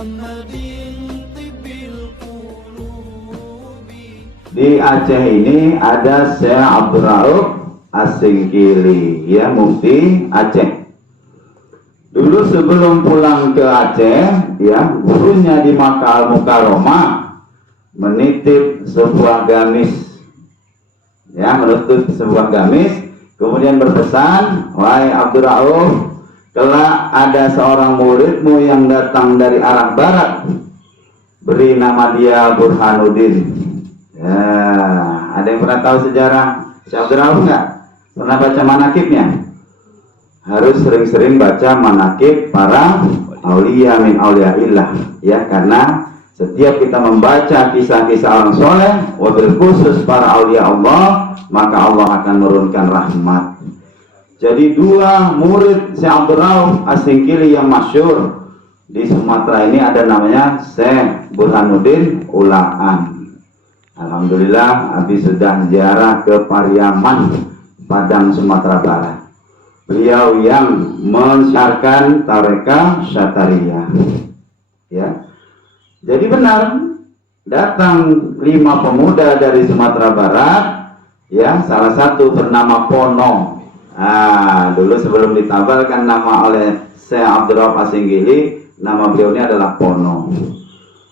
Di Aceh ini ada Syekh Abdul Rauf As-Singkili, ya, mufti Aceh. Dulu sebelum pulang ke Aceh, ya, gurunya di Makkah Al-Mukarramah menitip sebuah gamis, ya, menutup sebuah gamis, kemudian berpesan, wahai Abdul Rauf, kelak ada seorang muridmu yang datang dari arah barat, beri nama dia Burhanuddin. Ya, ada yang pernah tahu sejarah Syekh Abdul Rauf nggak? Pernah baca manakibnya? Harus sering-sering baca manakib para aulia min auliaillah, ya, karena setiap kita membaca kisah-kisah orang soleh, wabil khusus para aulia Allah, maka Allah akan menurunkan rahmat. Jadi dua murid Syekh Abdul Rauf As-Singkili yang masyhur di Sumatera ini ada namanya Syekh Burhanuddin Ulaan. Alhamdulillah, Abi sudah ziarah ke Pariaman, Padang, Sumatera Barat. Beliau yang mensiarkan tarekah Syatariyah, ya. Jadi benar, datang 5 pemuda dari Sumatera Barat, ya, salah satu bernama Pono. Dulu sebelum ditabalkan nama oleh Syekh Abdul Rauf As-Singkili, nama beliau ini adalah Pono,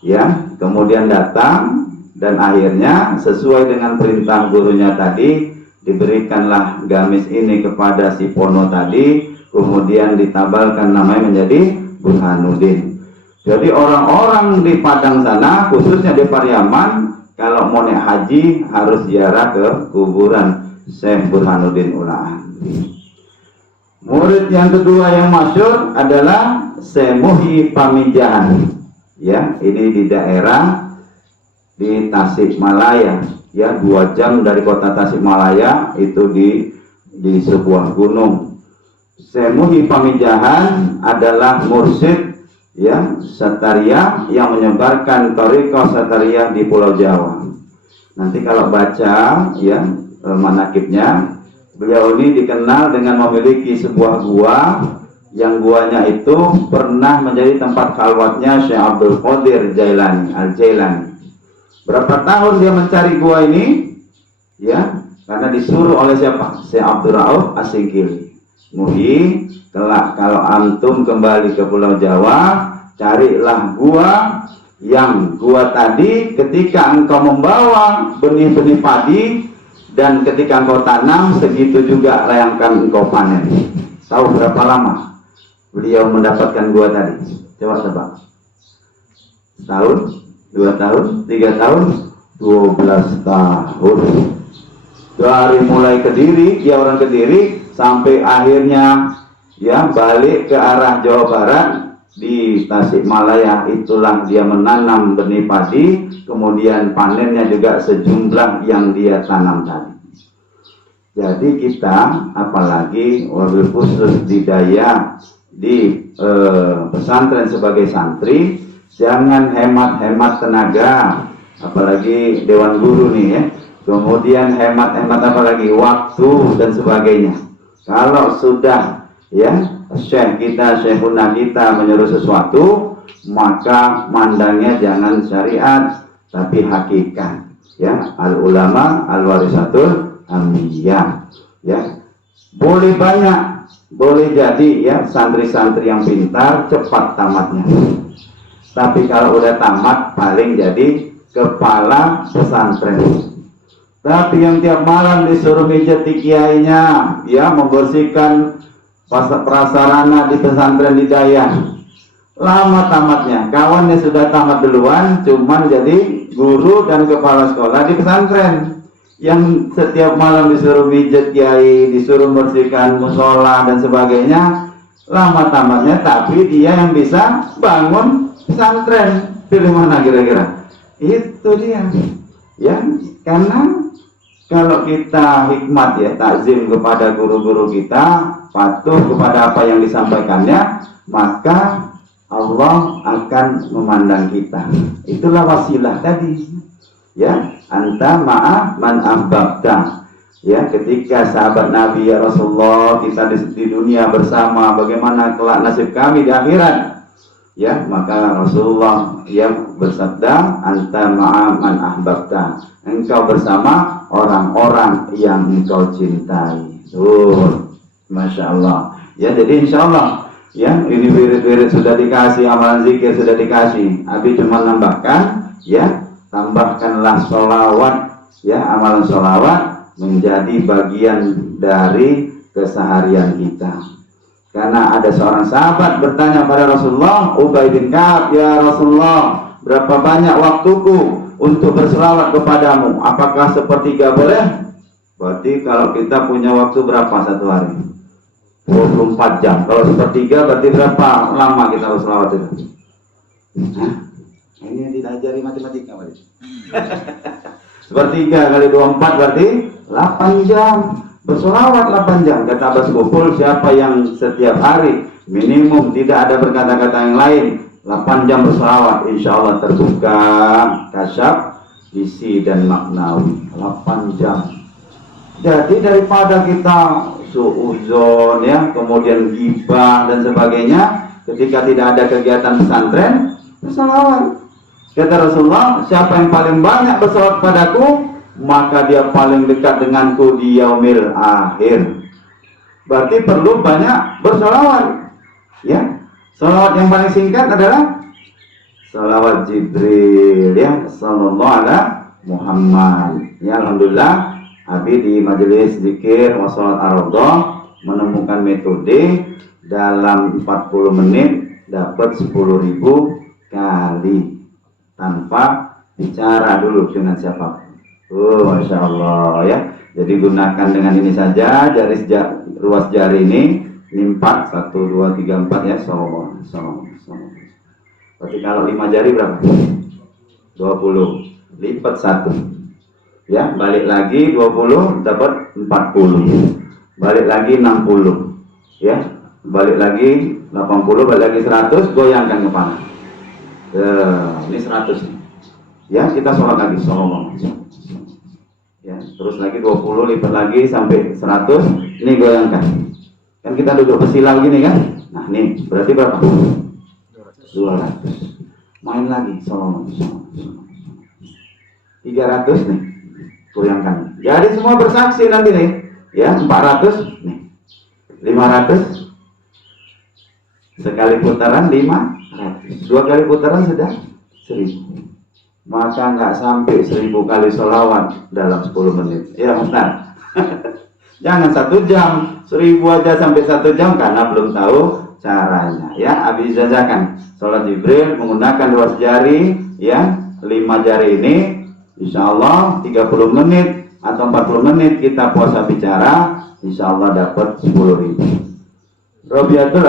ya. Kemudian datang, dan akhirnya sesuai dengan perintah gurunya tadi, diberikanlah gamis ini kepada si Pono tadi, kemudian ditabalkan namanya menjadi Burhanuddin. Jadi orang-orang di Padang sana, khususnya di Pariaman, kalau mau naik haji harus ziarah ke kuburan Syekh Burhanuddin Ulaan. Murid yang kedua yang masyhur adalah Syekh Muhyi Pamijahan, ya, ini di daerah di Tasikmalaya, ya, 2 jam dari kota Tasikmalaya, itu di sebuah gunung. Syekh Muhyi Pamijahan adalah mursyid, ya, Satariyah yang menyebarkan thariqah Satariyah di Pulau Jawa. Nanti kalau baca, ya, manakibnya, beliau ini dikenal dengan memiliki sebuah gua, yang guanya itu pernah menjadi tempat khalwatnya Syekh Abdul Qadir Jailani, Al-Jailani. Berapa tahun dia mencari gua ini? Ya, karena disuruh oleh siapa? Syekh Abdul Rauf As-Singkili. Muhyi, kelak kalau antum kembali ke Pulau Jawa, carilah gua yang gua tadi ketika engkau membawa benih-benih padi dan ketika engkau tanam, segitu juga layangkan engkau panen. Tahu berapa lama beliau mendapatkan gua tadi? Coba tebak. Setahun? 2 tahun, 3 tahun, 12 tahun. Dari mulai Kediri, dia orang Kediri, sampai akhirnya, ya, balik ke arah Jawa Barat di Tasikmalaya, itulah dia menanam benih padi, kemudian panennya juga sejumlah yang dia tanam tadi. Jadi kita, apalagi wabil khusus di Daya, di pesantren sebagai santri, jangan hemat-hemat tenaga, apalagi dewan guru nih, ya. Kemudian hemat-hemat apalagi waktu dan sebagainya. Kalau sudah, ya, syekh kita, syekhuna kita menyuruh sesuatu, maka mandangnya jangan syariat, tapi hakikat, ya. Al ulama al warisatul ambiyah, ya. Boleh banyak, boleh jadi, ya, santri-santri yang pintar cepat tamatnya. Tapi kalau udah tamat paling jadi kepala pesantren. Tapi yang tiap malam disuruh mijeti kiainya, ya, membersihkan prasarana di pesantren di Daya. Lama tamatnya, kawannya sudah tamat duluan, cuman jadi guru dan kepala sekolah di pesantren. Yang setiap malam disuruh mijet kiai, disuruh membersihkan musola dan sebagainya. Lama tamatnya, tapi dia yang bisa bangun pesantren. Pilih mana kira-kira? Itu dia, ya, karena kalau kita hikmat, ya, takzim kepada guru-guru kita, patuh kepada apa yang disampaikannya, maka Allah akan memandang kita. Itulah wasilah tadi, ya, anta ma'a man ahbabta. Ya, ketika sahabat Nabi, ya Rasulullah, kita di dunia bersama, bagaimana kelak nasib kami di akhirat? ya, maka Rasulullah yang bersabda, anta ma'a man ahbabta, engkau bersama orang-orang yang engkau cintai. Masya Allah. Ya, jadi insya Allah, ya, ini wirid-wirid sudah dikasih, amalan zikir sudah dikasih. Abi cuma nambahkan, ya, tambahkanlah sholawat, ya, amalan sholawat menjadi bagian dari keseharian kita. Karena ada seorang sahabat bertanya pada Rasulullah, Ubay bin Ka'ab, ya Rasulullah, berapa banyak waktuku untuk berselawat kepadamu? Apakah sepertiga boleh? Berarti kalau kita punya waktu berapa satu hari? 24 jam. Kalau sepertiga berarti berapa lama kita berselawat itu? Hah? Ini yang diajari matematika, Pak. Sepertiga kali 24 berarti 8 jam. Bersolawat 8 jam. Kata Abbas Kuful, siapa yang setiap hari minimum tidak ada berkata-kata yang lain 8 jam bersolawat, insya Allah terbuka kasyaf isi dan maknawi. 8 jam. Jadi daripada kita suudzon, ya, kemudian ghibah dan sebagainya, ketika tidak ada kegiatan pesantren, bersolawat. Kata Rasulullah, siapa yang paling banyak bersolawat padaku, maka dia paling dekat denganku di yaumil akhir. Berarti perlu banyak bersolawat, ya. Solawat yang paling singkat adalah solawat Jibril, ya, sallallahu alaihi Muhammad. Ya, alhamdulillah, Abi di majelis zikir wassalat ar-raudhah menemukan metode dalam 40 menit dapat 10.000 kali tanpa bicara dulu dengan siapapun. Masya Allah, ya. Jadi gunakan dengan ini saja, ruas jari ini 4, 1, 2, 3, 4, ya. Berarti kalau 5 jari berapa? 20. Lipat 1. Ya, balik lagi 20 dapat 40. Balik lagi 60. Ya, balik lagi 80, balik lagi 100, goyangkan kepala. Ini 100. Ya, kita sholat lagi, sallallahu. Ya, terus lagi 20, lipat lagi sampai 100, ini goyangkan. Kan kita duduk bersilau gini kan? Nah, ini berarti berapa? 200. Main lagi, sallallahu. 300 nih, goyangkan. Jadi semua bersaksi nanti nih, ya, 400 nih, 500. Sekali putaran 500. 2 kali putaran sudah 1000. Maka nggak sampai 1000 kali sholawat dalam 10 menit. Ya, Ustaz. Jangan 1 jam, 1000 aja sampai 1 jam karena belum tahu caranya. Ya, Abi jazakan sholat Jibril menggunakan 2 jari, ya, 5 jari ini, insya Allah 30 menit atau 40 menit kita puasa bicara, insya Allah dapat 10.000. Robiatul